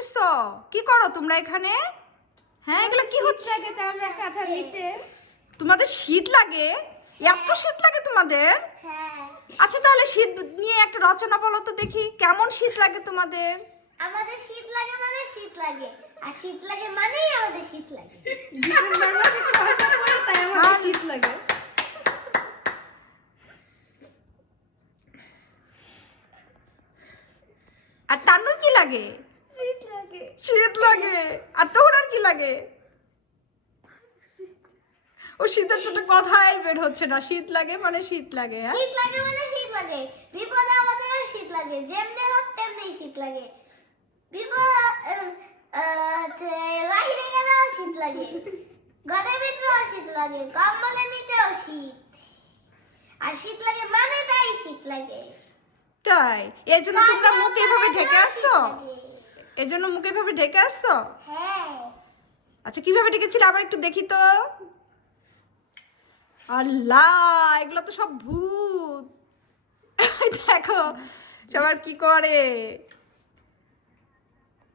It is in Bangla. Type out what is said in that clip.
করতেছো? কি করো তোমরা এখানে? হ্যাঁ, এগুলো কি হচ্ছে? তোমাদের শীত লাগে? এত শীত লাগে তোমাদের? হ্যাঁ, আচ্ছা, তাহলে শীত নিয়ে একটা রচনা বলো তো দেখি, কেমন শীত লাগে তোমাদের? আমাদের শীত লাগে মানে শীত লাগে, আর শীত লাগে মানেই আমাদের শীত লাগে। ডিসেম্বর মাসে কুয়াশা পড়ে তাই আমাদের শীত লাগে। আর টান্নুর কি লাগে? শীত লাগে। শীত লাগে। আর তোর কি লাগে? ও শীতের জন্য কথাই বের হচ্ছে না, শীত লাগে মানে শীত লাগে। হ্যাঁ, শীত লাগে মানে শীত লাগে, বিপদে আমাদের শীত লাগে, যেমনি হোক তেমনি শীত লাগে। বিপদ হচ্ছে বাহিরে গেলেও শীত লাগে, ঘরের ভিতরেও শীত লাগে, কম্বলের নিচেও শীত। আর শীত লাগে মানে তাই শীত লাগে। তাই এই জন্য তোমরা মুখ এভাবে ঢেকে আসছো? শীত লাগে। এই জন্য মুখ এভাবে ঢেকে আসছো? হ্যাঁ, আচ্ছা, কিভাবে ঢেকেছিলে আবার একটু দেখি তো। আল্লাহ, এগুলো তো সব ভূত। দেখো সবার কি করে।